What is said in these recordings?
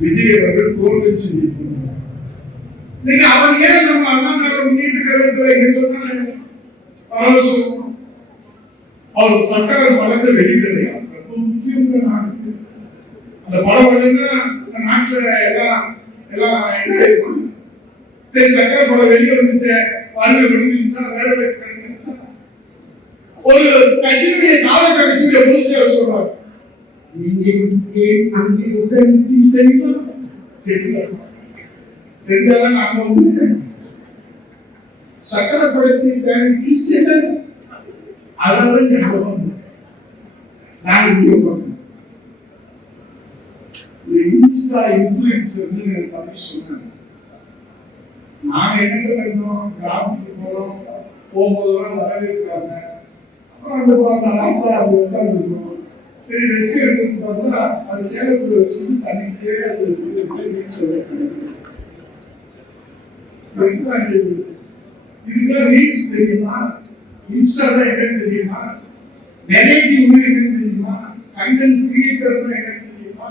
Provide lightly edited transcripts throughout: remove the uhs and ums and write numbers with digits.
விஜய் அவர்கள் கோவில் செஞ்சிருக்கிறார். நீங்க அவர் ஏன் நம்ம அண்ணா நகர் நீட்டு கழகத்துல இங்க சொன்னாங்க அவர் சர்க்கார படத்தை வெளியிடலையா? ரொம்ப முக்கியம் நாட்டுக்கு. அந்த படம் வந்து நாட்டுல எல்லாம் சரி சர்க்கார படம் வெளியே வந்துச்சு வாழ்க்கை முடிஞ்சிருச்சா வேலை கிடைச்சிருச்சா? ஒரு கட்சியுடைய காலகட்டத்தில் பொதுச்செயலர் சொல்றாரு, நீங்க அங்கே உடனே தெரியுமா தெரிந்தாலும் நாம சக்கர படத்தின் அதாவது இன்ஸ்டா இன்ஃபுளுசர் பத்தி சொன்னாங்க. நாங்க என்ன பண்ணோம், கிராமத்துக்கு போறோம், போகும்போதெல்லாம் வரவேற்கிறாங்க. அப்புறம் அந்த உட்காந்துருக்கோம். சரி ரெஸ்ட் எடுத்து பார்த்தா அது சேலக்குள்ள சொல்லி தண்ணிக்கே இதுதான் ரீல்ஸ் தெரியுமா? இன்ஸ்டால என்னன்னு தெரியுமா? நெகட்டிவ் என்னன்னு தெரியுமா? கண்டென்ட் கிரியேட்டர்னா என்னன்னு தெரியுமா?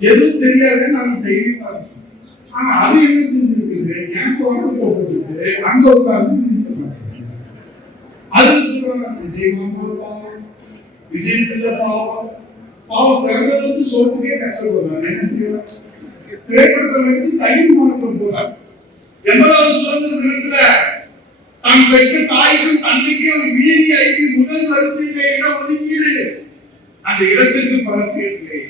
எதுவும் தெரியாதுன்னு நாம தைரியமா இருக்கோம். ஆனா அது என்ன செஞ்சிருக்குது, எனக்கு வந்து போட்டுருக்கு அங்க உட்கார்ந்து அது சொல்றாங்க விஜய் பாவம், விஜய் பாவம் பிறந்ததுக்கு சொல்றதுக்கே கஷ்டப்படுறாங்க. என்ன செய்யலாம்? திரைப்படத்தை வச்சு தயிர் மாற்றம் போறாங்க. 80வது சுதந்திர தினத்துல தன் பெற்ற தாய்க்கும் தந்தைக்கும் VVIP முதல் வரிசையில இடம் ஒதுக்கீடு, அந்த இடத்திற்கு பரப்பியதில்லை.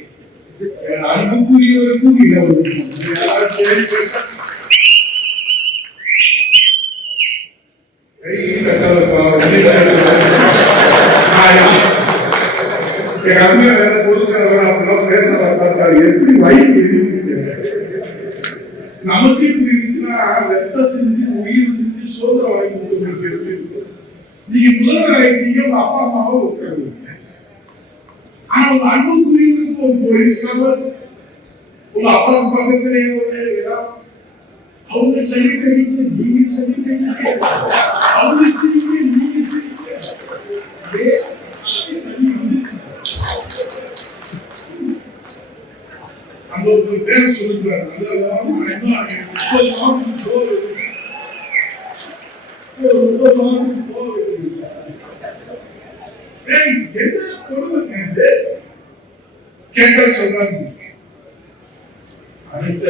அன்புக்குரியவருக்கும் இடம் ஒதுக்கீடு. நமக்கு இப்படி இருந்துச்சுன்னா ரத்த சிந்தி உயிர் சிந்தி சோதனை வாங்கி கொடுத்து நீங்க முதல்வர் ஆகிட்டீங்க, உங்க அப்பா அம்மாவை உட்காருவீங்க. ஆனா உங்க அன்புக்குரியவருக்கு ஒரு போலீஸ் கவர், உங்க அப்பா பக்கத்திலே ஒரு இடம், அவங்க சரி கடிக்க நீங்க சரி கடிக்க, அவங்க சிரிக்க நீங்க சிரிக்க. அந்த ஒரு பேர் சொல்லிக்கிறார். என்ன கொடுமை கேட்ட சொல்றாங்க. அடுத்த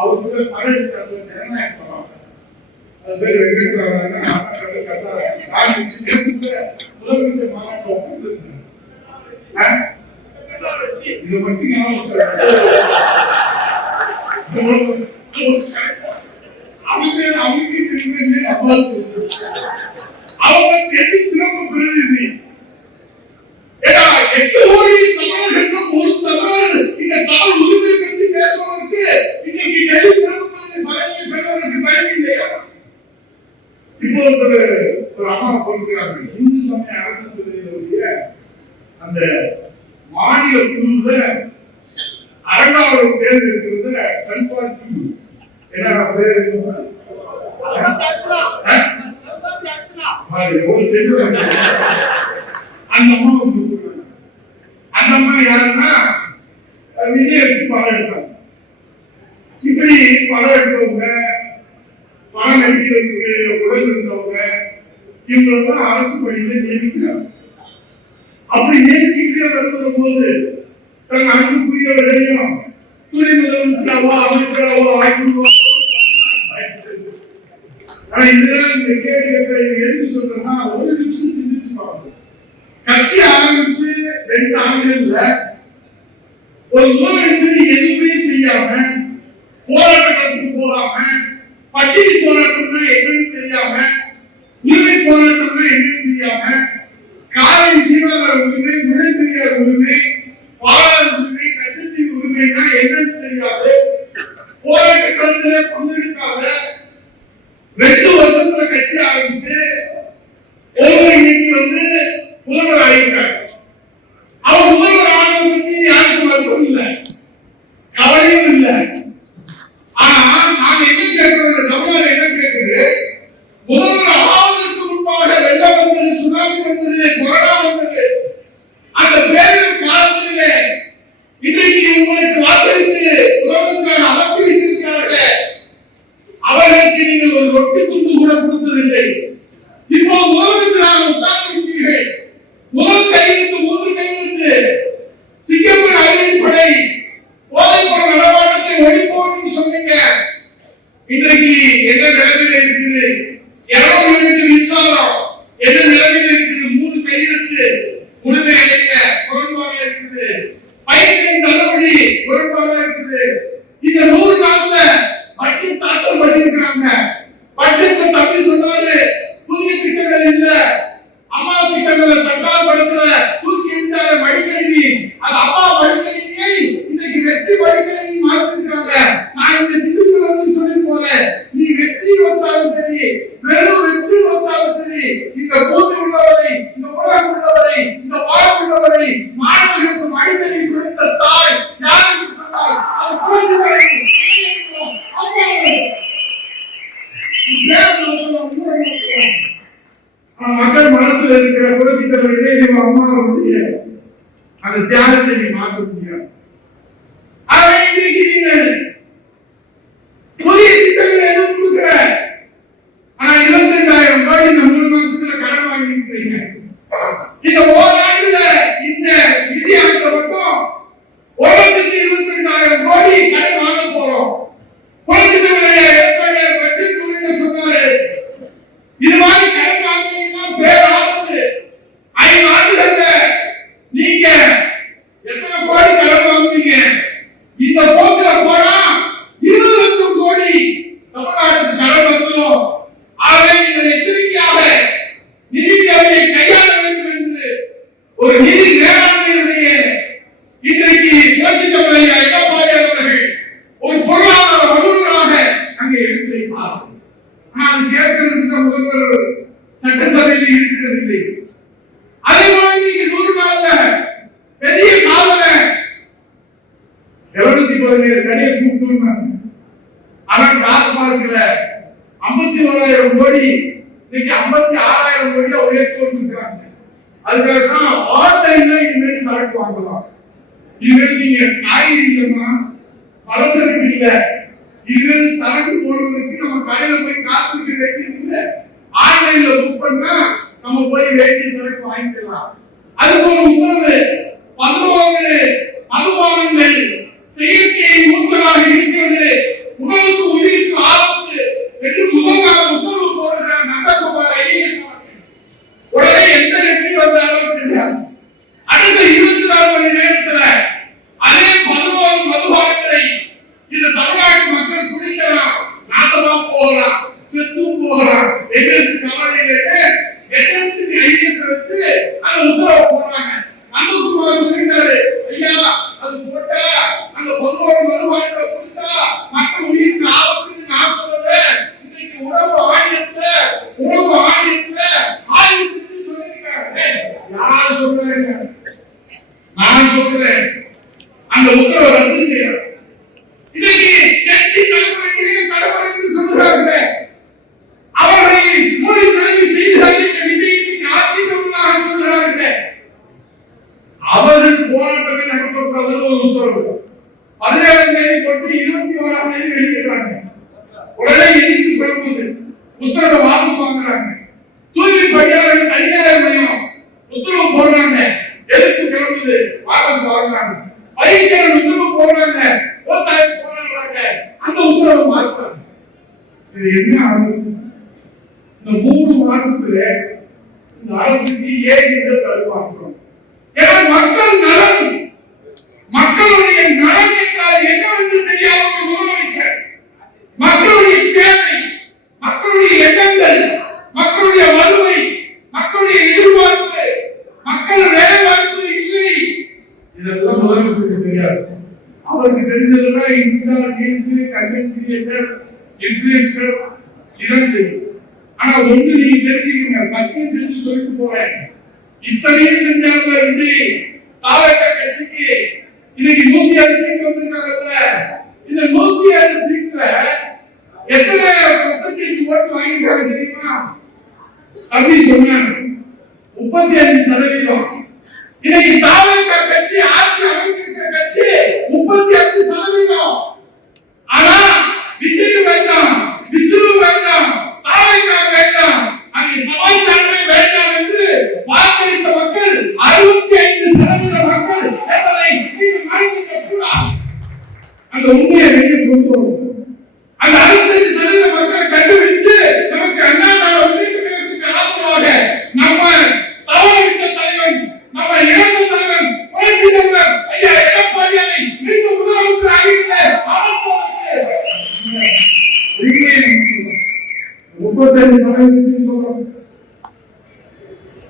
அவருக்கு பரடித்தாங்க ஜனநாயக படம், அது பேர் வெங்கட்ராமன். முதலமைச்சர் மாநாட்டம் இது மட்டும் அவங்களுக்கு சிறப்பு பிரதிநிதி. 8 கோடி தமிழர்களும் ஒரு தமிழர் இந்த தமிழ் உரிமை பற்றி பேசுவதற்கு இன்னைக்கு டெல்லி சிறப்பு பதவியை பெறுவதற்கு தகுதி இல்லையா? இப்போ ஒரு அம்மா போகிறார்கள். இந்து சமய அறநிலையத்துறையுடைய அந்த மாநில குழுல அரங்காவரம் தேர்ந்தெடுக்கிறது கல்பாத்தி என்ன பேர் அந்த அம்மா யாருன்னா விஜய் வச்சு படம் எடுத்தாங்க. இப்படி படம் எடுத்தவங்க, படம் நடிக்கிறதுக்கு உடல் இருந்தவங்க, இவங்களெல்லாம் அரசு பணியில நியமிக்கிறாங்க. அப்படி நியமிச்சுக்கிட்டே வருகிற போது தன் அன்புக்குரியவர்களையும் துணை முதலமைச்சராவோ அமைச்சராவோ ஆக்கிடுவாங்க. ஆனா இதுதான் இந்த கேள்வி எதுக்கு சொல்றேன்னா, ஒரு நிமிஷம் சிந்திச்சு பாருங்க. கட்சி ஆரம்பிச்சு 2 ஆண்டுகள்ல ஒரு முதலமைச்சர் எதுவுமே செய்யாம, போராட்டத்துக்கு போகாம, பட்டினி போராட்டம்னா என்னன்னு தெரியாம, உரிமை போராட்டம்னா என்னன்னு தெரியாம, காலை ஜீவாதார உரிமை, உடல்பெரியார் உரிமை, பாலாளர் உரிமை, கட்சத்தின் உரிமைனா என்னன்னு தெரியாது, போராட்ட களத்திலே பங்கெடுக்காத 2 வருஷத்துல கட்சி ஆரம்பிச்சு ஒருவர் இன்னைக்கு முதல்வர் ஆகிட்டார். அவர் முதல்வர் ஆனதை பத்தி யாருக்கும் வருத்தம் இல்லை, கவலையும் இல்லை. ஆனா நாங்க என்ன கேட்கறது, தமிழ்நாடு என்ன கேட்குது, முதல்வர் ஆவதற்கு முன்பாக வெள்ளம் வந்தது, சுனாமி வந்தது, கொரோனா வந்தது, அந்த பேரிடர் காலத்தில் என்ன நிலைமையில இருக்குது, 200 யூனிட் மின்சாரம் என்ன நிலைமையில இருக்குது, 3 கையெழுத்து முழுமை அடைக்க குறைபாடா இருக்குது, பயிர்களின் தள்ளுபடி குறைபாடா இருக்குது. இந்த 100 நாள்ல பட்ஜெட் தாக்கல் பண்ணியிருக்கிறாங்க. பட்ஜெட்ல தம்பி சொன்னாரு புதிய திட்டங்கள் இல்ல, அம்மா திட்டங்களை சட்டாப்படுத்தல, தூக்கி எறிஞ்சால மடிக்கணினி, அது அம்மா மடிக்கணினியை இன்னைக்கு வெற்றி மடிக்கணினி மாத்திருக்காங்க. நான் இந்த திட்டங்கள் வந்து சொல்லி போறேன், நீ வெற்றி வந்தாலும் சரி வெறும் வெற்றி வந்தாலும் சரி, இந்த பூமி உள்ளவரை, இந்த உலகம் உள்ளவரை, இந்த வாழ்வு உள்ளவரை மாணவர்களுக்கு மடிக்கணினி கொடுத்த தாய் யார் என்று சொன்னால் அது குழந்தைகளை மக்கள் மனசுல இருக்கிற புரட்சி தலைவர் இதய அம்மாவுடைய அந்த தியாகத்தை நீ மாற்ற முடியாது. புதிய திட்டங்கள் எதுவும் கொடுக்கல, ஆனா 22,000 கோடி இந்த 3 மாசத்துல கடன் வாங்கிருக்கீங்க. இந்த ஓராண்டுல இந்த நிதியாண்டுல மட்டும் 1,22,000 கோடி கடன் வாங்க போறோம். புரட்சி தலைவருடைய ஏற்பாடு பட்ஜெட் துறையில சொன்னாரு, இது மாதிரி கடன் வாங்கினீங்கன்னா பேராபத்து. 5 ஆண்டுகள்ல நீங்க எத்தனை கோடி கடன் வாங்குவீங்க? இந்த போக்குல போனா 20 லட்சம் கோடி தமிழ்நாட்டுக்கு கடன் வந்துடும். ஆகவே நீங்கள் எச்சரிக்கையாக நிதி தேவையை கையாள வேண்டும் என்று ஒரு நிதி மேலாண்மையுடைய இன்றைக்கு புரட்சி தலைவர் எடப்பாடி அவர்கள் ஒரு பொருளாதார வல்லுநராக அங்கே எடுத்து வைப்பார். ஆனால் கேட்கறதுக்கு முதல்வர் சட்டசபையில் இருக்கிறதில்லை. அதே மாதிரி நீங்க 100 நாள்ல பெரிய சாதனை 217 கடையை கூப்பிட்டு, ஆனா டாஸ்மார்க்ல 51,000 கோடி இன்னைக்கு 56,000 கோடியா உயர்த்தி கொடுத்துருக்காங்க. அதுக்காக தான் ஆன்லைன்ல இனிமேல் சரக்கு வாங்கலாம். இனிமேல் நீங்க காய்கறி இல்லைன்னா பலசரக்கு இல்ல, இனிமேல் சரக்கு போடுறதுக்கு நம்ம கடையில போய் காத்திருக்க வேண்டியது இல்லை. ஆன்லைன்ல புக் பண்ணா நம்ம போய் வேண்டிய சரக்கு வாங்கிக்கலாம். அதுக்கு ஒரு உத்தரவு, 11 மதுபானங்கள் செயற்கை ஊற்றலாக இருக்கிறது, உணவுக்கு உயிருக்கு ஆபத்து என்று முதல் நாள் உத்தரவு போடுகிற நந்தகுமார் ஐஏஎஸ் உடனே எந்த வெற்றி வந்தாலும் தெரியாது. அடுத்த 24 மணி நேரத்துல அதே 11 மதுபானங்களை இந்த தமிழ்நாட்டு மக்கள் குடிக்கலாம், நாசமா போகலாம், செத்து போகலாம், எங்களுக்கு கவலை இல்லை. என்எல்சி ஐஏஎஸ் வச்சு அந்த உத்தரவு போடுறாங்க. நந்தகுமார் சொல்லிட்டாரு, ஐயா அது போட்டா அந்த 11 மதுபானங்களை குடிச்சா மக்கள் உயிருக்கு ஆபத்துன்னு நான் சொல்றேன். இன்னைக்கு உணவு ஆணையத்துல ஆய்வு செஞ்சு சொல்லிருக்காங்க. யார் சொல்றாங்க? நான் சொல்றேன், அந்த உத்தரவை ரத்து செய்யணும். இன்னைக்கு கட்சி தலைவர்களே தலைவர் என்று சொல்றாங்க, அவர்களை மோடி சரி செய்தார்கள், விஜய் ஆட்சி தமிழாக சொல்றாங்க. அவர்கள் போராட்டத்தை நடத்தக்கூடாது ஒரு உத்தரவு 17ஆம் தேதி போட்டு 21ஆம் தேதி வெளியிடுறாங்க. உடனே எதிர்ப்பு கிளம்புது, உத்தரவை வாபஸ் வாங்குறாங்க. தூய்மை பணியாளர்கள் தனியார் மையம் உத்தரவு போடுறாங்க, எதிர்ப்பு கிளம்புது, வாபஸ் வாங்குறாங்க. பயிர்களை உத்தரவு போடுறாங்க, விவசாயம் போராடுறாங்க, அந்த உத்தரவை மாற்றுறாங்க. இது என்ன அரசு? இந்த 3 மாசத்துல இந்த அரசுக்கு ஏன் இந்த தருவாங்க? ஏன்னா மக்கள் நலன், மக்களுடைய நலன் என்றால் என்னவென்று தெரியாத ஒரு முதலமைச்சர், மக்களுடைய தேவை, மக்களுடைய எண்ணங்கள், மக்களுடைய வறுமை, மக்களுடைய எதிர்பார்ப்பு, மக்கள் வேலைவாய்ப்பு இல்லை, இதெல்லாம் முதலமைச்சருக்கு தெரியாது. அவருக்கு தெரிஞ்சதெல்லாம் Insta, reels, content creator, influencer இதான் தெரியும். ஆனா ஒன்று நீங்க தெரிஞ்சுக்கீங்க, சத்தியம் செஞ்சு சொல்லிட்டு போறேன், இத்தனையும் செஞ்சாங்க விஜய் தாவேகா கட்சிக்கு இன்னைக்கு 106 சீட் வந்திருக்காங்கல்ல, இந்த 106 சீட்ல எத்தனை பெர்சன்டேஜ் ஓட்டு வாங்கிருக்காங்க தெரியுமா? தம்பி சொன்னாங்க 35%. இன்னைக்கு தாவேகா கட்சி ஆட்சி அமைச்சிருக்கிற கட்சி 35%. ஆனா விஜய் வேண்டாம், விசுறு வேண்டாம், தாவேகா வேண்டாம், அங்கே சமாச்சாரமே வேண்டாம் என்று வாக்களித்த மக்கள் 65% மக்கள் என்பதை மறைக்க கூடாது. அந்த உண்மையை வெளியே கொண்டு வரும். அந்த 65% மக்கள் கண்டு சொல்றோம்.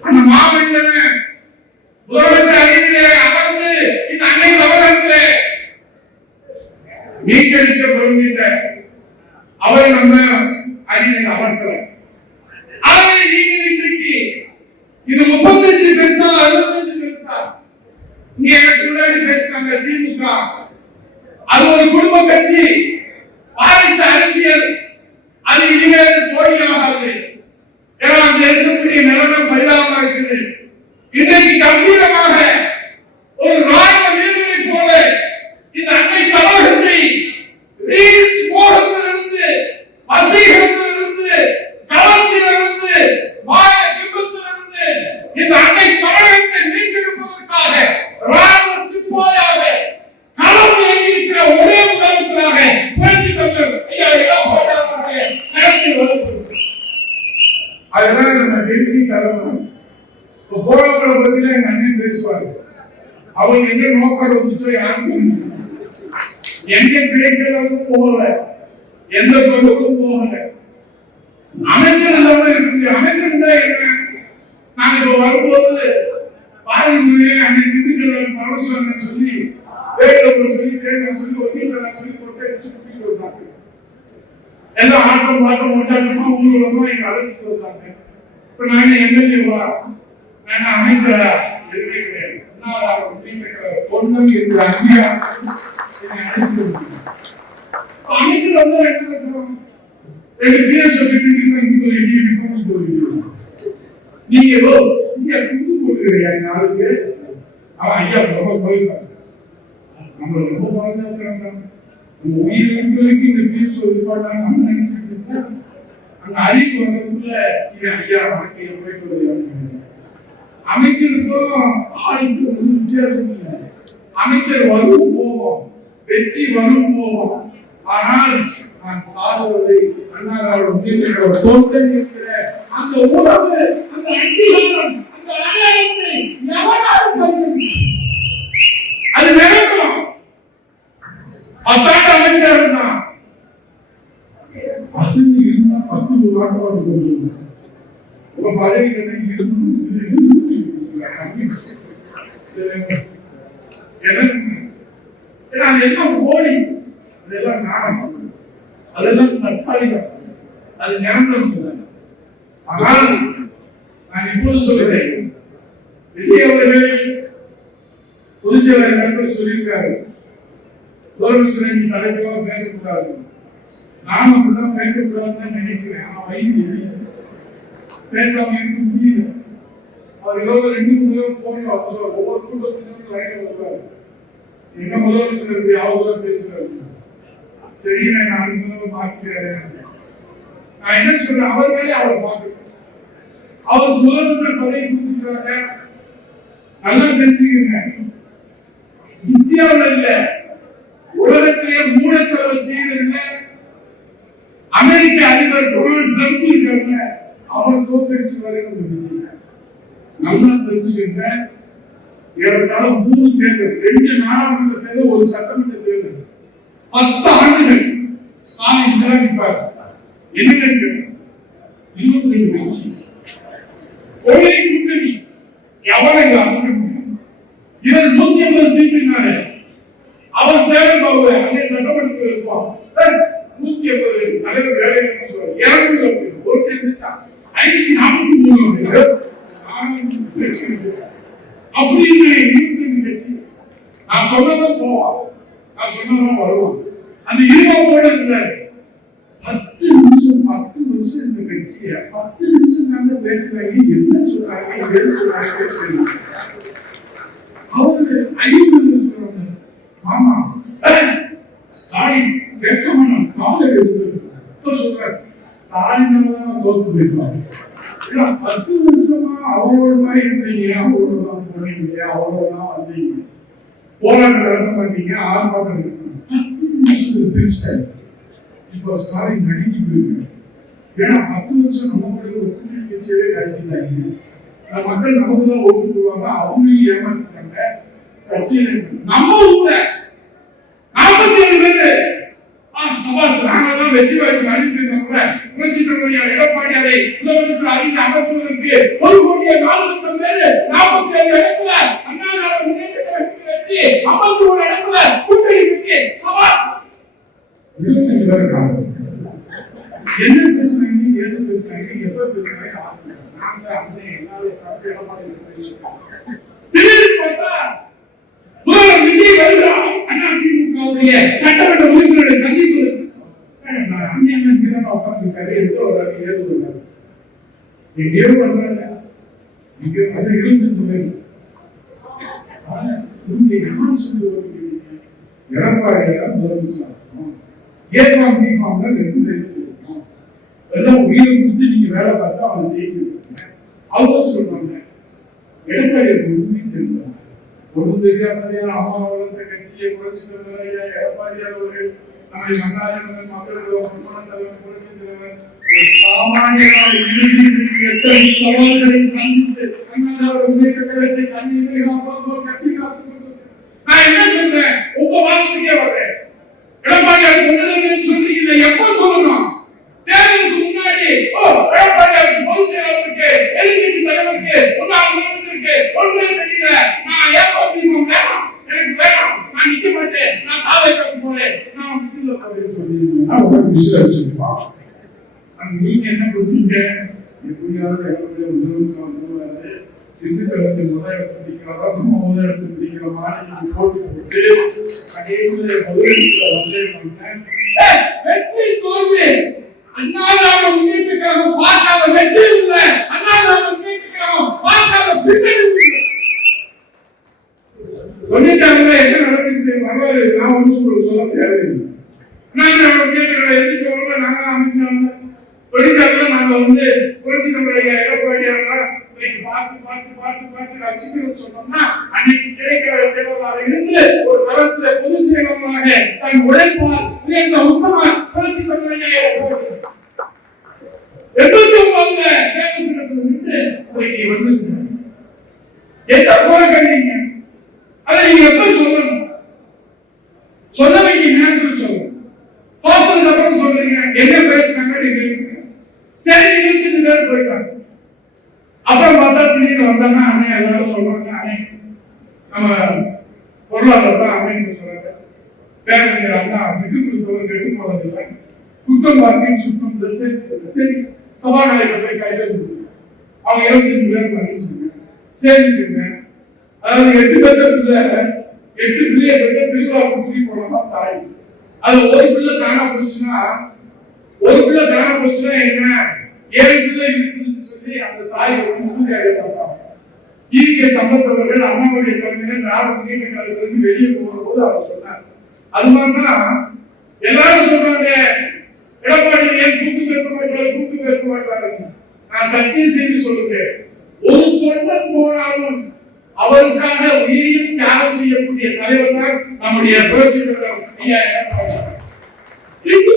அந்த மாமனிதனை முதலமைச்சர் அணியிலே அமர்ந்து இந்த அன்னை தமிழகத்திலே மீட்டெடுக்கப்படுகின்ற அவரை நம்ம அணியில் அமர்த்தல. ஆகவே நீங்கள் இன்றைக்கு இது 35 பெருசா 65 பெருசா? நீ எனக்கு முன்னாடி பேசுறாங்க திமுக, அது ஒரு குடும்ப கட்சி, வாரிசு அரசியல், அது இனிமேல் போலியாகாது. ஏன்னா அங்க இருக்கக்கூடிய நிலைமை பரிதாபமா இருக்குது. இன்றைக்கு கம்பீரமாக ஒரு ராணுவ வீரரை போல இந்த அன்னை தமிழகத்தை மோகத்திலிருந்து, வசீகரத்திலிருந்து, கவர்ச்சியிலிருந்து, மாய விபத்திலிருந்து இந்த அன்னை தமிழகத்தை மீட்டெடுப்பதற்காக ராணுவ சிப்பாயாக களம் இறங்கியிருக்கிற ஒரே முதலமைச்சராக புரட்சி தமிழர் ஐயா எடப்பாடி களத்தில் வருகிறது. அதனால நம்ம டெல்சி தலைவர் போராட்ட பத்தில எங்க அண்ணன் பேசுவாரு. அவங்க எங்க நோக்கம் வந்துச்சோ யாருக்கும் எங்க பேசுறதுக்கும் போகல, எந்த பொருளுக்கும் போகல. அமைச்சர் இல்லாம இருக்கு. அமைச்சர் தான் என்ன, நாங்க இப்ப வரும்போது பாரதிய அன்னை திண்டுக்கல் பரமேஸ்வரன் சொல்லி வேலையை சொல்லி தேர்தல் சொல்லி ஒரு டீச்சர் சொல்லி போட்டு வருவாங்க. எல்லாம் ஆட்டம் பாட்டம் ஒட்டாட்டமா ஊர்வலமா எங்க அரசு வருவாங்க. இப்ப நாங்க எம்எல்ஏவா, நாங்க அமைச்சரா எதுவுமே கிடையாது. பொன்னம் என்ற அங்கீகாரம் அமைச்சர் வந்து ரெண்டு பேர் சொல்லிட்டு நீங்க குண்டு போட்டுக்கிறீங்க ஆளுக்கு. அவன் ஐயா போயிருக்காங்க. நம்ம ரொம்ப பாதுகாக்கிறாங்க. நம்ம உயிரிழப்பு வரைக்கும் இந்த பேர் சொல்லிப்பாட்டாங்க. நம்ம நினைச்சிட்டு அங்க அறிவு வந்ததுக்குள்ள ஐயா வணக்கம் போயிட்டு வருவாங்க. அமைச்சருக்கும் ஆளுக்கும் ஒரு வித்தியாசம் இல்லை. அமைச்சர் வரும் போவோம், வெற்றி வரும் போவோம். ஆனால் நான் சாதனை அண்ணாவோட முன்னேற்ற தோற்றம் இருக்கிற அந்த உறவு, அந்த அங்கீகாரம், அந்த அடையாளத்தை எவனாலும் அது நடக்கும். 10 அமைச்சர் இருந்தான். 10 இருந்தா 10 வாக்குவாடு கொண்டு பதவி என்ன போலி, அதெல்லாம் நாரம், அதெல்லாம் தற்காலிகம், அது நிரந்தரம். ஆனால் நான் இப்போது சொல்கிறேன், விஜய் அவர்கள் பொதுச்செயலாளர் இடத்தில் சொல்லியிருக்காரு, முதலமைச்சர் நீ தலைவராக பேசக்கூடாது. நானும் அப்படிதான் பேசக்கூடாதுன்னு நினைக்கிறேன். ஆனா வயது பேசாம இருக்க முடியல. அவர் 2 போன ஒவ்வொரு கூட்டத்திலும் லைன்ல வருவாரு. எங்க முதலமைச்சர் இப்படி அவங்க பேசுறாரு. சரி நான் அந்த மாத்திக்கிறேன். நான் என்ன சொல்றேன், அவர் வேலையை அவர் பார்க்கணும். அவர் முதலமைச்சர் பதவி கொடுத்துருக்காங்க. நல்லா தெரிஞ்சுக்கங்க, இந்தியாவில் இல்ல உலகத்திலேயே மூல செலவு செய்யறதுல அமெரிக்க அதிபர் டொனால்ட் ட்ரம்ப் இருக்காங்க. அவர் தோற்கடிச்சு வரைக்கும் நல்லா தெரிஞ்சுக்கங்க. ஏறத்தாழ 3 தேர்தல், 2 நாடாளுமன்ற தேர்தல், ஒரு சட்டமன்ற தேர்தல், 10 ஆண்டுகள் ஸ்டாலின் நிராகரிப்பார். என்ன 22 கட்சி ஒரே கூட்டணி, எவ்வளவு அசனம். இவர் 150 சீட்டுனாரு. அவர் சேலம் பாபு அதே சட்டமன்றத்தில் இருப்பான். 150 தலைவர் வேலையை சொல்றாரு. 200 ஒரு தேர்தல் 543 அப்படி 22 கட்சி. நான் சொன்னதான் போவான், நான் சொன்னதான் வருவான். அந்த இருவாப்போட இருக்கிறாரு. 10 நிமிஷம் இந்த கட்சியை 10 நிமிஷம் பேசுறாங்க. என்ன சொல்றாங்க அவரு 5 சொல்றாங்க. ஆமா ஸ்டாலின் கேட்கணும் காலை எடுத்து சொல்றாரு. ஸ்டாலின் தோத்து போயிருப்பாங்க. 10 வருஷமா அவரோட மாதிரி இருந்தீங்க, அவரோடதான் போனீங்க, அவரோடதான் வந்தீங்க, போராட்டம் நடத்த மாட்டீங்க, ஆர்ப்பாட்டம் இருக்கணும். 10 நிமிஷத்துக்கு பிரிச்சுட்டாங்க. இப்ப ஸ்டாலின் நடுங்கி போயிருக்கு. ஏன்னா 10 வருஷம் நம்ம ஒரு கூட்டணி கட்சியவே கட்டிட்டாங்க. மக்கள் நமக்குதான் ஓட்டு போடுவாங்க, அவங்களையும் ஏமாத்திட்டாங்க. கட்சியில நம்ம ஊர்ல 47 பேரு சபாஸ் நாங்கதான் வெற்றி வாய்ப்பு அளிக்கிறத கூட புரட்சி எடப்பாடியாரை முதலமைச்சர் அறிந்து அமர்த்துவதற்கு 1,04,00,000 பேர் 47 இடத்துல அண்ணா திராவிட முன்னேற்ற கழகத்தை வச்சு 51 இடத்துல கூட்டணி வச்சு சவால் 25 பேர் இருக்காங்க. என்ன பேசுறாங்க, ஏது பேசுறாங்க, எப்ப பேசுறாங்க, நாங்க அந்த எல்லாரும் எடப்பாடி திடீர்னு பார்த்தா முதல்வர் விஜய் வருகிறார். அண்ணா திமுகவுடைய சட்டமன்ற உறுப்பினரை சந்திப்பது உட்கார்ந்து எடுத்து ஒரு எழுதுவார். எங்கேயோ வந்தாங்க, இங்க அது இருந்து சொல்லுங்க. யாரும் சொல்லி எடப்பாடியார் முதலமைச்சர் ஏற்காம் தீபாவளி தான் எல்லாம் உயிரை கொடுத்து நீங்க வேலை பார்த்தா அவங்க ஜெயிக்க அவங்க சொல்றாங்க. எடப்பாடியார் உண்மை தெரிஞ்சாங்க. ஒன்றும் தெரியாமலே அம்மா வளர்த்த கட்சியை குறைச்சிட்டு எடப்பாடியார் அவர்கள் நம்முடைய மன்னாரின் மக்கள் புரட்சித்தலைவர் சாமானியராக எத்தனை சவால்களை சந்தித்து மன்னார் முன்னேற்ற கழகத்தை கட்டி காத்துக் கொண்டு நான் என்ன சொல்றேன், உங்க வார்த்தைக்கே வர்றேன். எடப்பாடியார் கொண்டு சொல்றீங்க, எப்ப சொல்லணும்? தேர்தலுக்கு முன்னாடி எடப்பாடியார் பொதுச் செயலாளருக்கு எதிர்கட்சி தலைவருக்கு முன்னாள் முதலமைச்சருக்கு ஒன்றுமே தெரியல, நான் ஏற்படுத்தினோம் வேணாம், எனக்கு வேணாம், நான் நிக்க மாட்டேன், நான் தாவைக்கு போறேன், நான் விசில போறேன்னு சொல்லிருந்தேன். ஒரு விசில வச்சிருப்பான். நீங்க என்ன கொடுத்தீங்க? எப்படியாவது எங்களுடைய முதலமைச்சர் வந்துருவாரு, திண்டுக்கலத்தை முதல் இடத்து பிடிக்கிறதா நம்ம முதல் இடத்து பிடிக்கிற மாதிரி நீங்க போட்டி போட்டு கடைசியில முதலீட்டுல வந்தே பண்ணேன். வெற்றி தோல்வி அண்ணா திராவிட முன்னேற்ற கழகம் பார்க்காத வெற்றி இல்லை, அண்ணா திராவிட முன்னேற்ற கழகம் பார்க்காத பின்னணி இல்லை. தொண்ணூத்தாறுல என்ன நடந்துச்சு வரலாறு நான் ஒன்றும் சொல்ல தேவையில்லை. அண்ணா திராவிட முன்னேற்ற கழகம் எதிர்த்து சொல்ல நாங்க அமைச்சாங்க. தொண்ணூத்தாறுல நாங்க புரட்சி நம்முடைய எடப்பாடியாரெல்லாம் பார்த்து பார்த்து பார்த்து பார்த்து ரசிக்கணும்னு சொன்னோம்னா அன்னைக்கு கிடைக்கிற செயலாளராக இருந்து ஒரு களத்துல பொது செயலாளராக தன் உழைப்பால் உயர்ந்த உத்தம புரட்சி தமிழக 89 எந்த போற கண்டீங்க? அதை நீங்க எப்ப சொல்லணும்? சொல்ல வேண்டிய நேரத்தில் சொல்லணும். தோற்றதுக்கு அப்புறம் சொல்றீங்க என்ன பேசுனாங்க சரி 25 பேர் போயிட்டாங்க. அப்புறம் பார்த்தா திடீர்னு வந்தாங்க அண்ணன் எல்லாரும் சொல்றாங்க அண்ணே நம்ம பொருளாதாரத்தை அண்ணன் சொல்றாங்க பேரறிஞர் அண்ணா விட்டு கொடுத்தவர் கெட்டு போனதில்லை குற்றம் பார்க்கின் சுற்றம் சரி சபாநாயகர் போய் கைது அவங்க 25 பேர் பண்ணி சொன்னாங்க சரிங்க. அதாவது 8 பேருக்குள்ள 8 பிள்ளைய திருவிழா கூட்டி போனதான் தாய். அது ஒரு பிள்ளை தானா போச்சுன்னா என்ன 7 பிள்ளை இருக்குதுன்னு சொல்லி அந்த தாயை உறுதி அடையப்பட்டாங்க. ஈகே சம்பத்தவர்கள் அம்மாவுடைய தலைமையில திராவிட முன்னேற்ற கழகத்திலிருந்து வெளியே போகிற போது அவர் சொன்னார். அது மாதிரிதான் எல்லாரும் சொல்றாங்க எடப்பாடி ஏன் கூப்பிட்டு பேச மாட்டாரு. நான் சத்தியம் செய்து சொல்லுகிறேன், ஒரு தொண்டன் போனாலும் அவருக்காக உயிரையும் தியாகம் செய்யக்கூடிய தலைவர் தான் நம்முடைய புரட்சி தலைவர் ஐயா எடப்பாடி.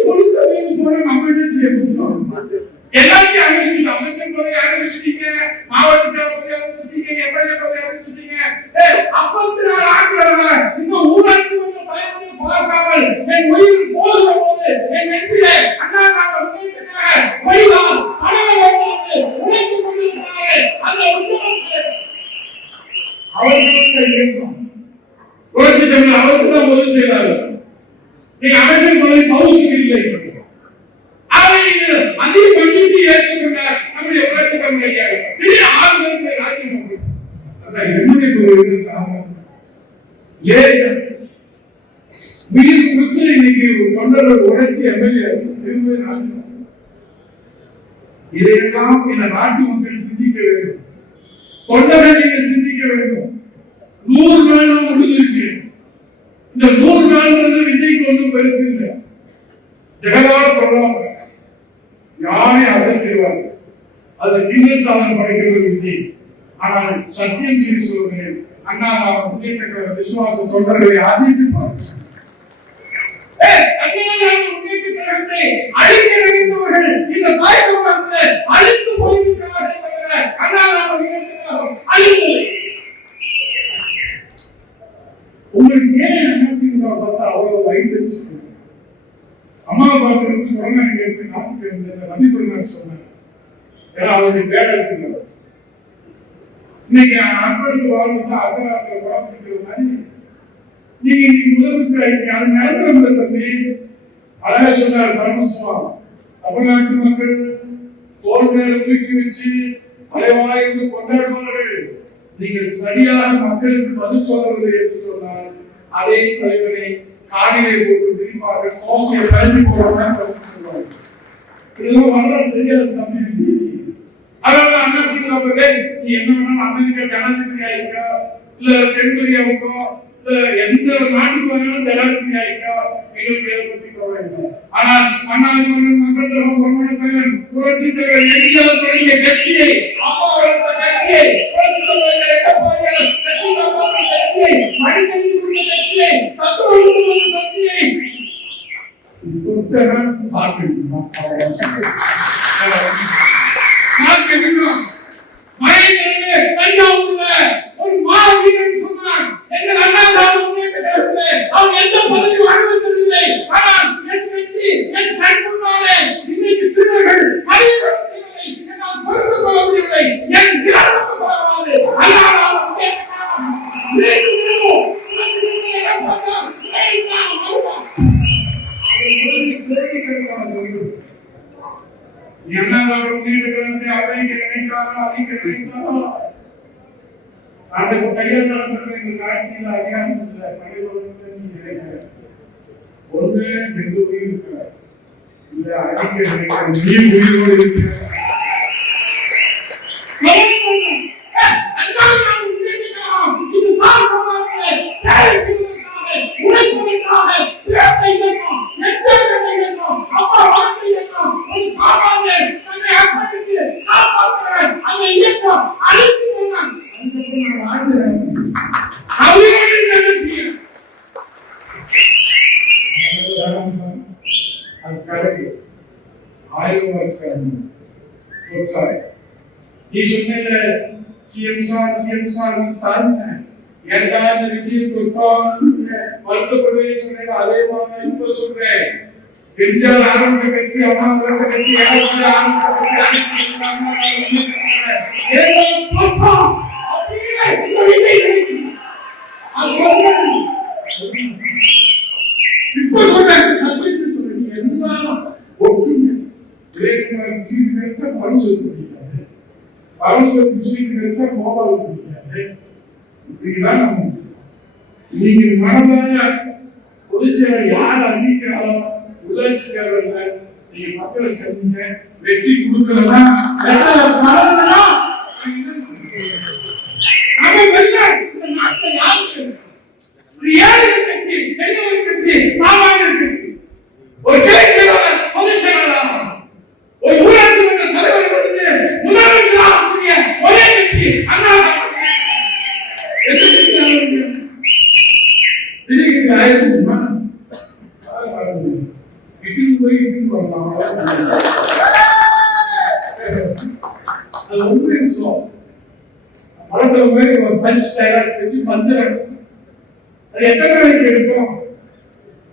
கொடுக்க வேண்டும் போல நம்ம என்ன செய்ய முடியும்? எல்லாத்தையும் அறிவிச்சுட்டு அமைச்சர் பதவி அறிவிச்சுட்டீங்க, மாவட்ட செயலாளர் அறிவிச்சுட்டீங்க, எம்எல்ஏ பதவி அறிவிச்சுட்டீங்க. 54 ஆண்டுகளா இந்த ஊராட்சி மன்ற தலைவரை பார்க்காமல் என் உயிர் போகிற போது என் நெஞ்சிலே அண்ணா திராவிட முன்னேற்ற கழக வழிதான் அடங்கி உழைத்துக் கொண்டிருக்கிறார்கள். அந்த அவர்களுக்கு இயக்கம் புரட்சி தமிழ் அவருக்கு தான் பொதுச் செயலாளர். நீங்க அமைச்சர் பதவி பௌசிக்கு இல்லை. அதிக மன்னித்து ஏற்றுக்கொண்டார் நம்முடைய புரட்சி தமிழ் ஐயா. 6 பேருக்கு ராஜ்யம் உயிர் கொடுத்து இன்னைக்கு தொண்டர்கள் உழைச்சி எம்எல்ஏ இதையெல்லாம் இந்த நாட்டு மக்கள் சிந்திக்க வேண்டும். தொண்டர்கள் நீங்கள் சிந்திக்க வேண்டும். 100 நாள் முடிஞ்சிருக்கு. இந்த 100 நாள் விஜய்க்கு ஒன்றும் பெருசு இல்லை. ஜெகதால பிரபாகர் யாரை அசைத்திடுவார். அது கிண்ண சாதனை படைக்கிற விஜய். ஆனால் சத்தியம் செய்து சொல்கிறேன், அண்ணா முன்னேற்ற கழக விசுவாச தொண்டர்களை அசைத்திருப்பார். முன்னேற்ற கழகத்தை அழிக்க நினைத்தவர்கள் இந்த தாய்மாமத்தில் அழித்து போயிருக்கிறார்கள் தவிர அண்ணா முன்னேற்ற கழகம் அழிந்தது. உங்களுக்கு ஏன் அதிமுக பார்த்தா அவ்வளவு வைத்தறிச்சு அம்மா பார்த்து கொரோனா எடுத்து நாட்டுக்கு ரவி பெருமாள் சொன்னார். ஏன்னா அவருடைய பேராசிரியர் இன்னைக்கு அர்ப்பணிக்கு வாழ்ந்து அர்த்தராத்திர குழப்பிக்கிற மாதிரி நீங்க இன்னைக்கு முதலமைச்சர் ஆயிடுச்சு. அது நிரந்தரம் தம்பி. அழகா சொன்னார் பரமசிவம். தமிழ்நாட்டு மக்கள் தோல் மேல தூக்கி வச்சு அலைவாய்ந்து கொண்டாடுவார்கள். நீங்கள் சரியாக மக்களுக்கு பதில் சொல்லவில்லை என்று சொன்னால் அதே தலைவரை காலிலே போட்டு பிரிப்பார்கள், கோசையை கலந்து போடுவாங்க. இதெல்லாம் வரலாறு தெரியாது தம்பி. அதனால அதிமுக நீ என்ன வேணாலும் அமெரிக்கா ஜனாதிபதி ஆயிருக்கா, இல்ல தென்கொரியாவுக்கோ இல்ல எந்த நாட்டுக்கு வேணாலும் ஜனாதிபதி ஆயிருக்கா, எங்களுக்கு இதை பத்தி கவலை இல்லை. ஆனால் அண்ணாதிமுக மக்கள் தலைவர் பொன்மனத்தலைவன் புரட்சி தலைவர் எம்ஜிஆர் தொடங்கிய கட்சியை, அப்பா வளர்த்த கட்சியை, புரட்சி தலைவர் எடப்பாடியார் கட்சியை, மடிக்கல்வி கொடுத்த கட்சியை, சத்துணவு கொடுத்த கட்சியை சாப்பிட்டு ஒரு மாவீரன் சொன்னான், எங்கள் அண்ணாதிமுக அவன் எந்த பதவியும் அனுமதித்ததில்லை. ஆனால் என் கட்சி என் கண் முன்னாலே இன்னைக்கு திருடர்கள் பரிசுரம் செய்வதை என்னால் பொறுத்துக் கொள்ள முடியவில்லை. என் கிராமத்துக்கு போகாது. அந்த கையாளர் ஆட்சியில் அதிகாரத்தில் ஒன்று ரெண்டு உயிர் இருக்கிறார், இல்ல அடிக்க நீர் உயிரோடு இருக்கிறார். அதே மாதிரி இப்ப சொல்றேன், எம்ஜிஆர் ஆரம்ப கட்சி, அம்மா கட்சி, இப்ப சொல்றேன் எல்லாம் ஒற்றுமை. சீட்டு கிடைச்சா பரிசோதனை பிடிக்காது, பரிசோதனை சீட்டு கிடைச்சா மோபால் பிடிக்காது. இப்படிதான் நம்ம நீங்க மனதார பொதுச் செயலர் யார் அங்கீகாரோ உள்ளாட்சி தேர்தலில் நீங்க மக்களை சந்திங்க, வெற்றி கொடுக்கலன்னா ஒரு கிளை செயலாளர் பொதுச் செயலாளர் ஒரு ஊராட்சி மன்ற தலைவர் முதலமைச்சர் ஆகக்கூடிய ஒரே கட்சி அண்ணா.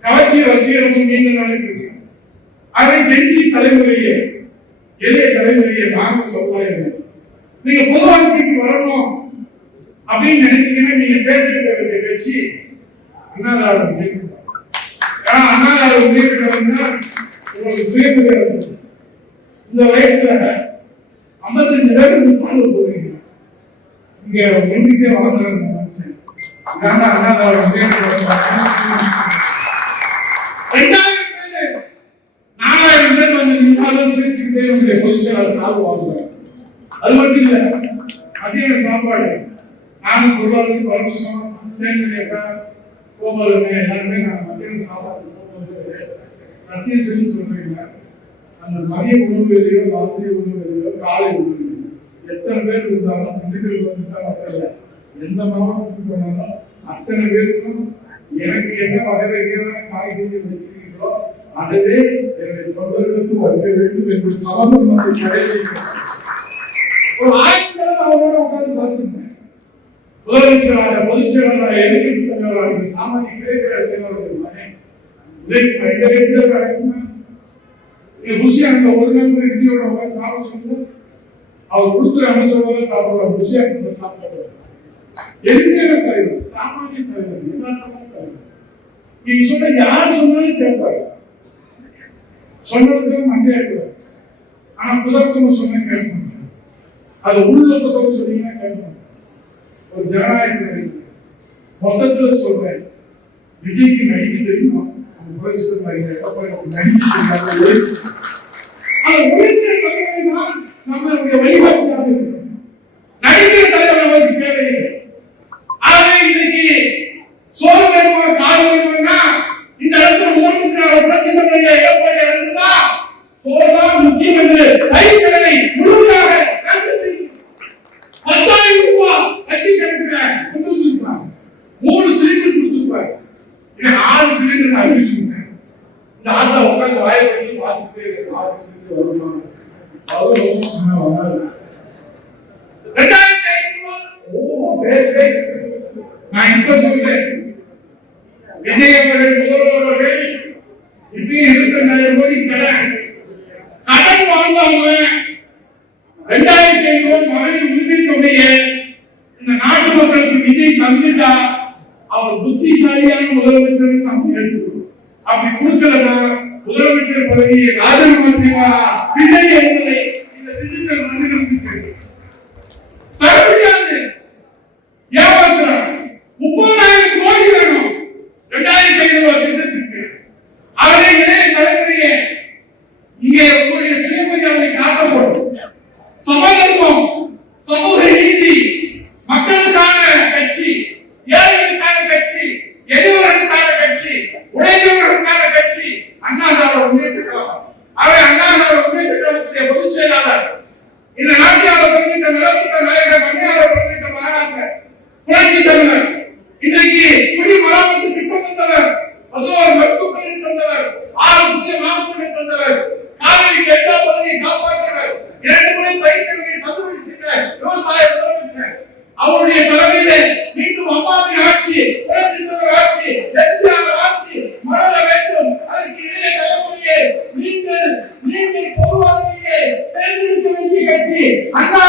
கவர்ச்சி ரசிகர்கள் நீண்ட நாளைக்கு இருக்கு. அதை ஜென்சி தலைமுறையே எளிய தலைமுறையை நாம சொல்லுவாங்க. நீங்க பொது வாழ்க்கைக்கு வரணும் அப்படின்னு நினைச்சீங்கன்னா நீங்க தேர்ந்தெடுக்க வேண்டிய கட்சி அண்ணாதிராவிட முன்னேற்ற கழகம். அண்ணாதிராவிட முன்னேற்ற கழகம்னா உங்களுக்கு சுயமரியாதை. இந்த வயசுல 55 பேருக்கு சால்வ் போறீங்க, இங்க ஒன்றுக்கே வாழ்ந்துறாங்க மனுஷன். இதாங்க அண்ணாதிராவிட முன்னேற்ற கழகம். 2000 பேர் வந்து நின்னாலும் சிரிச்சுக்கிட்டே வந்து பொதுச்செயலாளர் சால்வ் வாங்குறாங்க. அது மட்டும் இல்ல, மத்தியான சாப்பாடு நானும் பொருளாளர் பரமசிவம் தேர்ந்தெடுக்கா கோபாலமே எல்லாருமே நான் மத்தியான சாப்பாடு போகும்போது சத்தியம் சொல்லி சொல்றீங்க. அந்த மதிய உணவு வேலையோ, ராத்திரி உணவு வேலையோ, காலை உணவு வேலையோ எத்தனை பேர் இருந்தாலும் திண்டுக்கல் வந்துட்டா எந்த மாவட்டத்துக்கு போனாலும் அத்தனை பேருக்கும் எனக்கு என்ன வகை வகையான காய்கறி வைக்கிறீங்களோ அதுவே என்னுடைய தொண்டர்களுக்கு வைக்க வேண்டும் என்று சமூகம் கடைபிடிக்கிறேன். ஒரு 1000 பேர் அவரோட உட்கார்ந்து சாப்பிட்டுருந்தேன். முதலமைச்சராக பொதுச் செயலாளராக எதிர்கட்சி தலைவராக சாமானிய இளைஞர் செயலாளர் இந்த கட்சியில் நடக்குமா? புஷியாங்க ஒரு நாள் விஜயோட உட்காந்து சாப்பிட சொல்லுவோம். அவர் கொடுக்குற அமைச்சரோட சாப்பிடுவார். புஷியாங்க சாப்பிடுவார். எளிமையான தலைவர், சாமானிய தலைவர், யதார்த்தமான தலைவர். நீ சொன்ன யார் சொன்னாலும் கேட்பாரு. சொன்னதுக்கு மண்டையாடுவார். ஆனா புதற்கமும் சொன்ன கேட்க மாட்டாங்க. அது உள்ளத்தோடு சொன்னீங்கன்னா கேட்க மாட்டாங்க. ஒரு ஜனநாயக மொத்தத்துல சொல்றேன், விஜய்க்கு நடிக்க தெரியுமா? நம்மளுடைய வழிபாட்டாக இருக்கும். நடிக்கிற தலைவர் அவருக்கு தேவையில்லை. ஆகவே இன்னைக்கு சோறு வேணுமா கால் வேணும்னா இந்த இடத்துல முதலமைச்சர் பிரச்சனை பண்ணி எடப்பாடி இருந்தா சோறு தான் முக்கியம் என்று கைத்தடவை முழுமையாக ரத்து செய்யும். 10,000 ரூபாய் கட்டி கிடக்கிற கொண்டு வந்திருப்பாங்க. 3 சிலிண்டர் கொடுத்துருப்பாங்க. 6 சிலிண்டர் அறிவிச்சுட்டேன். இந்த ஆட்டை உட்காந்து வாய்ப்பு பார்த்துட்டு 6 சிலிண்டர் வருமா அவரும் சொன்னா வராது. 2,500 நான் இப்ப சொல்றேன். விஜய் அவர்கள் முதல்வர்கள் இப்படி 22,000 கோடி கடன் வாங்குவாங்க. 2,500 மகளிர் உரிமை தொகையை இந்த நாட்டு மக்களுக்கு விஜய் தந்துட்டா அவர் புத்திசாலியான முதலமைச்சர் நாம் ஏற்றுக்கொள்வோம். அப்படி கொடுக்கலன்னா முதலமைச்சர் பதவியை ராஜினாமா செய்வாரா விஜய் என்பதை இந்த திட்டத்தில் மனிதர்களுக்கு தர முடியாது. ஏமாத்துறாங்க. 30,000 கோடி வேணும் 2,500 திட்டத்திற்கு. அவரை இளைய தலைமுறையே இங்கே உங்களுடைய சுயமரியாதை காக்கப்படும். சமதர்மம், சமூக நீதி, மக்களுக்கான கட்சி, ஏழைகளுக்கான கட்சி, எளியவர்களுக்கான கட்சி, உழைத்தவர்களுக்கான கட்சி அண்ணா திராவிட முன்னேற்ற கழகம். அவை அண்ணா திராவிட முன்னேற்ற கழகத்துடைய பொதுச் செயலாளர், இந்த நாட்டில் வருகின்ற நிலத்திட்ட நாயகர் மன்னியாளர் வருகின்ற மகாராசர் புரட்சி தலைவர், இன்றைக்கு குடி மராமத்து திட்டம் தந்தவர், 11 மருத்துவ கல்வி தந்தவர், 6 புதிய மாவட்டங்களை தந்தவர், காவிரி டெல்டா பகுதியை காப்பாற்றியவர், 2 முறை பயிர்க்கடனை தள்ளுபடி செய்த விவசாய முதலமைச்சர். அவருடைய தலைமையிலே மீண்டும் அம்மாவின் ஆட்சி, புரட்சி தலைவர் ஆட்சி, எம்ஜிஆர் ஆட்சி மலர வேண்டும். அதற்கு இளைய தலைமுறையே நீங்கள் பொதுவாகவே தேர்ந்தெடுக்க வேண்டிய கட்சி அண்ணா